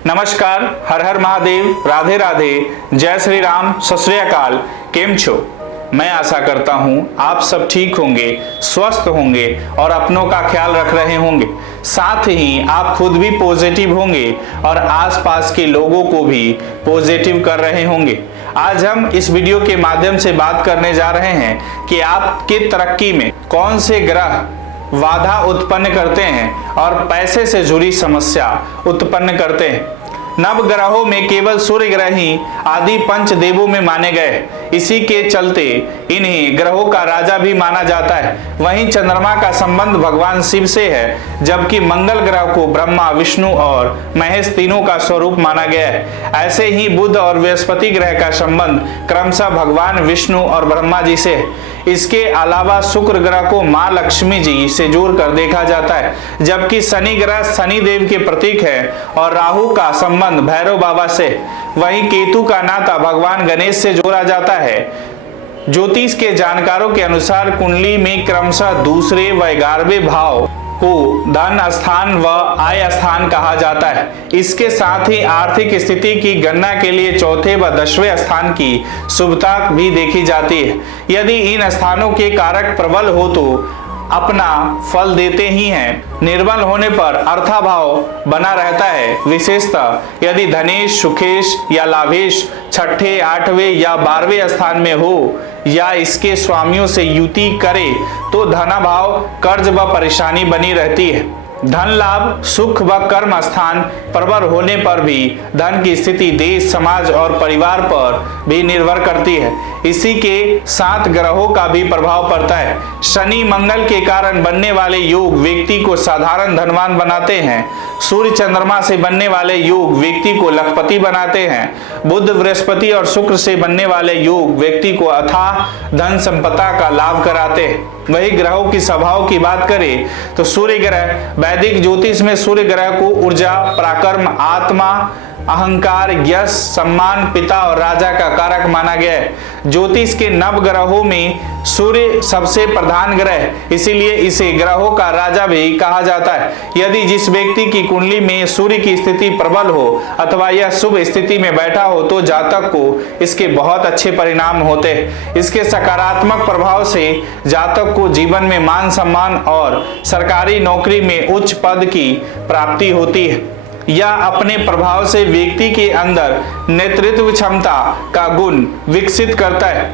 नमस्कार, हर हर महादेव, राधे राधे, जय श्री राम, सत श्री अकाल। केम छो? मैं आशा करता हूँ आप सब ठीक होंगे, स्वस्थ होंगे और अपनों का ख्याल रख रहे होंगे। साथ ही आप खुद भी पॉजिटिव होंगे और आसपास के लोगों को भी पॉजिटिव कर रहे होंगे। आज हम इस वीडियो के माध्यम से बात करने जा रहे हैं कि आपके तरक्की में कौन से ग्रह बाधा उत्पन्न करते हैं और पैसे से जुड़ी समस्या उत्पन्न करते हैं। नव ग्रहों में केवल सूर्य ग्रह ही आदि पंच देवों में माने गए, इसी के चलते इन्हें ग्रहों का राजा भी माना जाता है। वहीं चंद्रमा का संबंध भगवान शिव से है, जबकि मंगल ग्रह को ब्रह्मा, विष्णु और महेश तीनों का स्वरूप माना गया है। ऐसे ही बुध और बृहस्पति ग्रह का संबंध क्रमशः भगवान विष्णु और ब्रह्मा जी से है। इसके अलावा शुक्र ग्रह को मां लक्ष्मी जी से जोड़कर देखा जाता है, जबकि शनि ग्रह शनि देव के प्रतीक है और राहु का संबंध भैरव बाबा से। वहीं केतु का नाता भगवान गणेश से जोड़ा जाता है। ज्योतिष के जानकारों के अनुसार कुंडली में क्रमशः दूसरे व 11वें भाव को धन स्थान व आय स्थान कहा जाता है। इसके साथ ही आर्थिक स्थिति की गणना के लिए चौथे व 10वें स्थान की शुभता भी देखी जाती है। यदि इन स्थानों के कारक प्रबल हो तो अपना फल देते ही हैं। निर्बल होने पर अर्थाभाव बना रहता है। विशेषतः यदि धनेश, सुखेश या लाभेश छठे, 8वें या 12वें स्थान में हो या इसके स्वामियों से युति करे तो धनाभाव, कर्ज व परेशानी बनी रहती है। धन लाभ, सुख व कर्म स्थान प्रबल होने पर भी धन की स्थिति देश, समाज और परिवार पर भी निर्भर करती है। इसी के साथ ग्रहों का भी प्रभाव पड़ता है। शनि मंगल के कारण बनने वाले योग व्यक्ति को साधारण धनवान बनाते हैं। सूर्य चंद्रमा से बनने वाले योग व्यक्ति को लखपति बनाते हैं। बुध बृहस्पति और शुक्र से बनने वाले योग व्यक्ति को अथाह धन संपदा का लाभ कराते हैं। वही ग्रहों की स्वभाव की बात करें तो सूर्य ग्रह वैदिक ज्योतिष में सूर्य ग्रह को ऊर्जा, पराक्रम, आत्मा, अहंकार, यश, सम्मान, पिता और राजा का कारक माना गया है। ज्योतिष के नव ग्रहों में सूर्य सबसे प्रधान ग्रह है, इसीलिए इसे ग्रहों का राजा भी कहा जाता है। यदि जिस व्यक्ति की कुंडली में सूर्य की स्थिति प्रबल हो अथवा यह शुभ स्थिति में बैठा हो तो जातक को इसके बहुत अच्छे परिणाम होते हैं। इसके सकारात्मक प्रभाव से जातक को जीवन में मान सम्मान और सरकारी नौकरी में उच्च पद की प्राप्ति होती है। या अपने प्रभाव से व्यक्ति के अंदर नेतृत्व क्षमता का गुण विकसित करता है।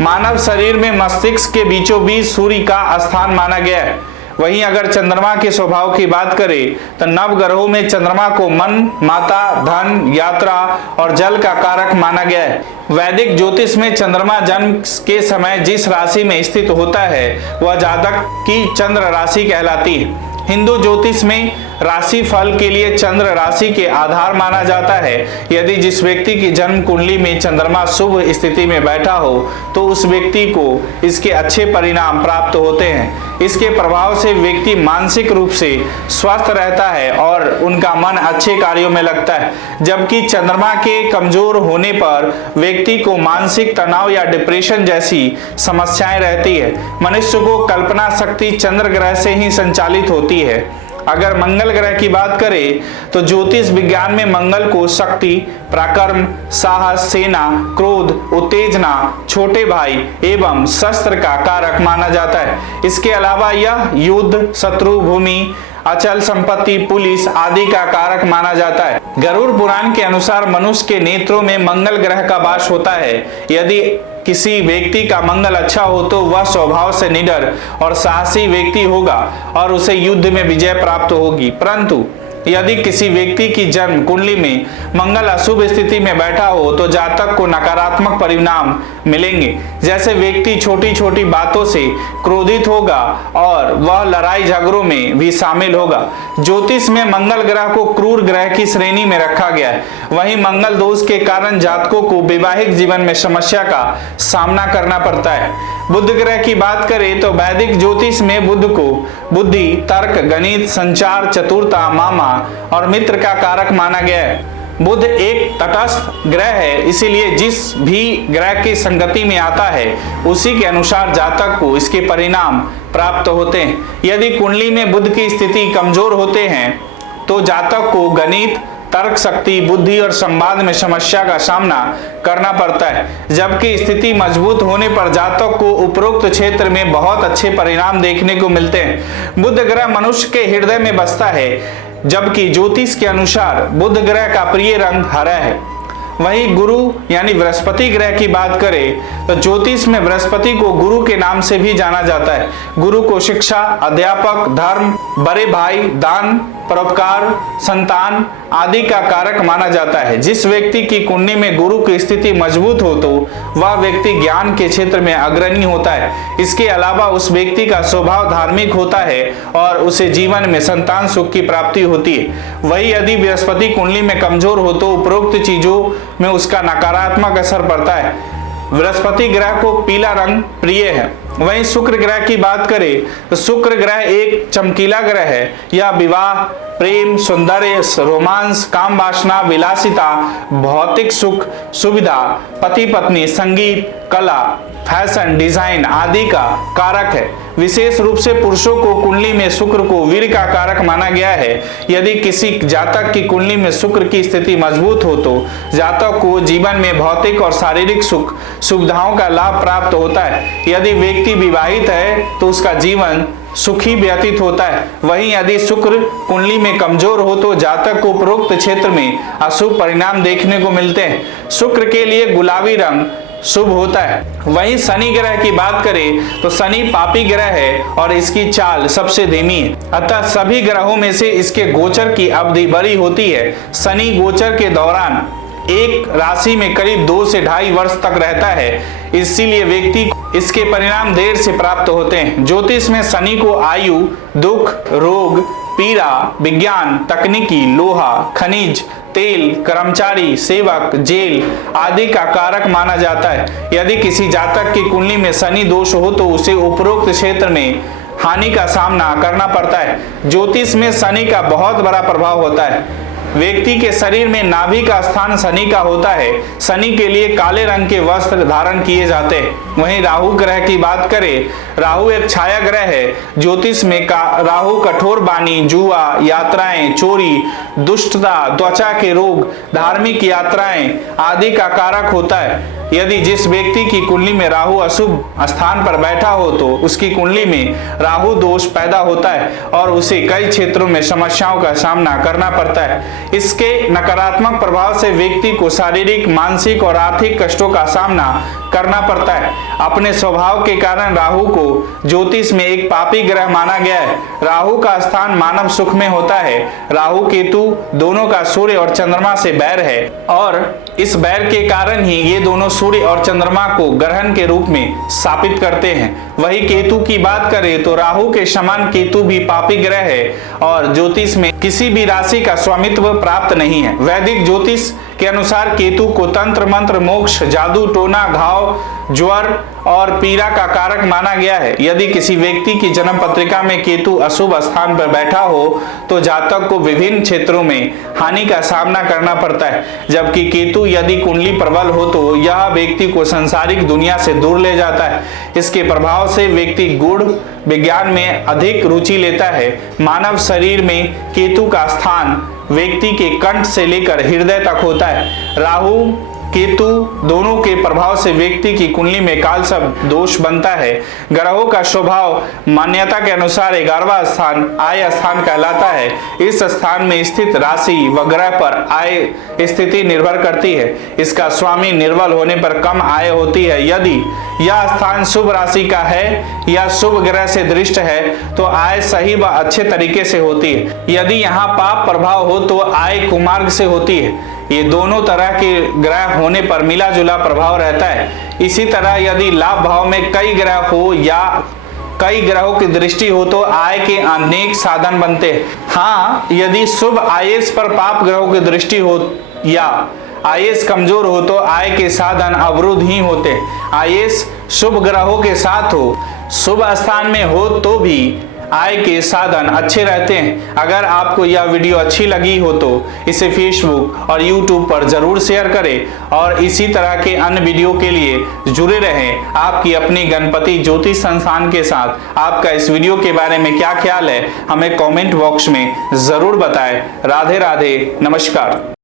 मानव शरीर में मस्तिष्क के बीचों बीच सूर्य का स्थान माना गया है। वहीं अगर चंद्रमा के स्वभाव की बात करें तो नव ग्रहों में चंद्रमा को मन, माता, धन, यात्रा और जल का कारक माना गया है। वैदिक ज्योतिष में चंद्रमा जन्म के समय जिस राशि में स्थित होता है वह जातक की चंद्र राशि कहलाती है। हिंदू ज्योतिष में राशि फल के लिए चंद्र राशि के आधार माना जाता है। यदि जिस व्यक्ति की जन्म कुंडली में चंद्रमा शुभ स्थिति में बैठा हो तो उस व्यक्ति को इसके अच्छे परिणाम प्राप्त होते हैं। इसके प्रभाव से व्यक्ति मानसिक रूप से स्वस्थ रहता है और उनका मन अच्छे कार्यों में लगता है। जबकि चंद्रमा के कमजोर होने पर व्यक्ति को मानसिक तनाव या डिप्रेशन जैसी समस्याएं रहती है। मनुष्य को कल्पना शक्ति चंद्र ग्रह से ही संचालित होती है। अगर मंगल ग्रह की बात करें तो ज्योतिष विज्ञान में मंगल को शक्ति, पराक्रम, साहस, सेना, क्रोध, उत्तेजना, छोटे भाई एवं शस्त्र का कारक माना जाता है। इसके अलावा यह युद्ध, शत्रु भूमि, अचल संपत्ति, पुलिस आदि का कारक माना जाता है। गरुड़ पुराण के अनुसार मनुष्य के नेत्रों में मंगल ग्रह का वास होता है। यदि किसी व्यक्ति का मंगल अच्छा हो तो वह स्वभाव से निडर और साहसी व्यक्ति होगा और उसे युद्ध में विजय प्राप्त होगी। परंतु यदि किसी व्यक्ति की जन्म कुंडली में मंगल अशुभ स्थिति में बैठा हो तो जातक को नकारात्मक परिणाम मिलेंगे। जैसे व्यक्ति छोटी छोटी बातों से क्रोधित होगा और वह लड़ाई झगड़ों में भी शामिल होगा। ज्योतिष में मंगल ग्रह को क्रूर ग्रह की श्रेणी में रखा गया है। वहीं मंगल दोष के कारण जातकों को वैवाहिक जीवन में समस्या का सामना करना पड़ता है। बुध ग्रह की बात करें तो वैदिक ज्योतिष में बुध को बुद्धि, तर्क, गणित, संचार, चतुरता, मामा और मित्र का कारक माना गया है। बुध एक तटस्थ ग्रह है, इसीलिए जिस भी ग्रह की संगति में आता है उसी के अनुसार जातक को इसके परिणाम प्राप्त होते हैं। यदि कुंडली में बुध की स्थिति कमजोर होते हैं तो जातक को गणित, तर्क शक्ति, बुद्धि और संवाद में समस्या का सामना करना पड़ता है। जबकि स्थिति मजबूत होने पर जातक को उपरोक्त क्षेत्र में बहुत अच्छे परिणाम देखने को मिलते हैं। बुध ग्रह मनुष्य के हृदय में बसता है, जबकि ज्योतिष के अनुसार बुध ग्रह का प्रिय रंग हरा है। वहीं गुरु यानी बृहस्पति ग्रह की बात करें तो ज्योतिष में बृहस्पति को गुरु के नाम से भी जाना जाता है। गुरु को शिक्षा, अध्यापक, धर्म, बड़े भाई, दान, परोपकार, संतान आदि का कारक माना जाता है। जिस व्यक्ति की कुंडली में गुरु की स्थिति मजबूत हो तो वह व्यक्ति ज्ञान के क्षेत्र में अग्रणी होता है। इसके अलावा उस व्यक्ति का स्वभाव धार्मिक होता है और उसे जीवन में संतान सुख की प्राप्ति होती है। वही यदि बृहस्पति कुंडली में कमजोर हो तो उपरोक्त चीजों में उसका नकारात्मक असर पड़ता है। बृहस्पति ग्रह को पीला रंग प्रिय है। वहीं शुक्र ग्रह की बात करें तो शुक्र ग्रह एक चमकीला ग्रह है। यह विवाह, प्रेम, सौंदर्य, रोमांस, काम वासना, विलासिता, भौतिक सुख सुविधा, पति पत्नी, संगीत, कला, फैशन, डिजाइन आदि का कारक है। विशेष रूप से पुरुषों को कुंडली में शुक्र को वीर का कारक माना गया है। यदि किसी जातक की कुंडली में शुक्र की स्थिति मजबूत हो तो जातक को जीवन में भौतिक और शारीरिक सुख सुविधाओं का लाभ प्राप्त होता है। यदि व्यक्ति विवाहित है तो उसका जीवन सुखी व्यतीत होता है। वहीं यदि शुक्र कुंडली में कमजोर हो तो जातक को उपरोक्त क्षेत्र में अशुभ परिणाम देखने को मिलते हैं। शुक्र के लिए गुलाबी रंग शुभ होता है। वहीं शनि ग्रह की बात करें तो शनि पापी ग्रह है और इसकी चाल सबसे धीमी है। अतः सभी ग्रहों में से इसके गोचर की अवधि बड़ी होती है। शनि गोचर के दौरान एक राशि में करीब 2 से 2.5 वर्ष तक रहता है, इसीलिए व्यक्ति को इसके परिणाम देर से प्राप्त होते हैं। ज्योतिष में शनि को आयु, दुख, रोग, पीड़ा, विज्ञान, तकनीकी, लोहा, खनिज, तेल, कर्मचारी, सेवक, जेल आदि का कारक माना जाता है। यदि किसी जातक की कुंडली में शनि दोष हो तो उसे उपरोक्त क्षेत्र में हानि का सामना करना पड़ता है। ज्योतिष में शनि का बहुत बड़ा प्रभाव होता है। व्यक्ति के शरीर में नाभि का स्थान शनि का होता है। शनि के लिए काले रंग के वस्त्र धारण किए जाते हैं। वहीं राहु ग्रह की बात करें, राहु एक छाया ग्रह है। ज्योतिष में राहु कठोर बानी, जुआ, यात्राएं, चोरी, दुष्टता, त्वचा के रोग, धार्मिक यात्राएं आदि का कारक होता है। यदि जिस व्यक्ति की कुंडली में राहु अशुभ स्थान पर बैठा हो तो उसकी कुंडली में राहु दोष पैदा होता है और उसे कई क्षेत्रों में समस्याओं का सामना करना पड़ता है। इसके नकारात्मक प्रभाव से व्यक्ति को शारीरिक, मानसिक और आर्थिक कष्टों का सामना करना पड़ता है। अपने स्वभाव के कारण राहु को ज्योतिष में एक पापी ग्रह माना गया है। राहु का स्थान मानव सुख में होता है। राहु केतु दोनों का सूर्य और चंद्रमा से बैर है और इस बैर के कारण ही ये दोनों सूर्य और चंद्रमा को ग्रहण के रूप में स्थापित करते हैं। वही केतु की बात करें तो राहु के समान केतु भी पापी ग्रह है और ज्योतिष में किसी भी राशि का स्वामित्व प्राप्त नहीं है। वैदिक ज्योतिष के अनुसार केतु को तंत्र मंत्र, मोक्ष, जादू टोना, घाव, ज्वर और पीड़ा का कारक माना गया है। यदि किसी व्यक्ति की जन्म पत्रिका में केतु अशुभ स्थान पर बैठा हो तो जातक को विभिन्न क्षेत्रों में हानि का सामना करना पड़ता है। जबकि केतु यदि कुंडली प्रबल हो तो यह व्यक्ति को सांसारिक दुनिया से दूर ले जाता है। इसके प्रभाव से व्यक्ति गूढ़ विज्ञान में अधिक रुचि लेता है। मानव शरीर में केतु का स्थान व्यक्ति के कंठ से लेकर हृदय तक होता है। राहु केतु दोनों के प्रभाव से व्यक्ति की कुंडली में कालसर्प दोष बनता है। ग्रहों का स्वभाव मान्यता के अनुसार 11वां स्थान आय स्थान कहलाता है। इस स्थान में स्थित राशि व ग्रह पर आय स्थिति निर्भर करती है। इसका स्वामी निर्बल होने पर कम आय होती है। यदि यह स्थान शुभ राशि का है या शुभ ग्रह से दृष्ट है तो आय सही व अच्छे तरीके से होती है। यदि यहाँ पाप प्रभाव हो तो आय कुमार्ग से होती है। ये दोनों तरह के ग्रह होने पर मिला जुला प्रभाव रहता है। इसी तरह यदि लाभ भाव में कई ग्रह हो या कई ग्रहों की दृष्टि हो तो आय के अनेक साधन बनते हैं। हाँ, यदि शुभ आयेश पर पाप ग्रहों की दृष्टि हो या आयेश कमजोर हो तो आय के साधन अवरुद्ध ही होते। आयेश शुभ ग्रहों के साथ हो, शुभ स्थान में हो तो भी आय के साधन अच्छे रहते हैं। अगर आपको यह वीडियो अच्छी लगी हो तो इसे फेसबुक और यूट्यूब पर जरूर शेयर करें और इसी तरह के अन्य वीडियो के लिए जुड़े रहें। आपकी अपनी गणपति ज्योतिष संस्थान के साथ आपका इस वीडियो के बारे में क्या ख्याल है, हमें कमेंट बॉक्स में जरूर बताएं। राधे राधे, नमस्कार।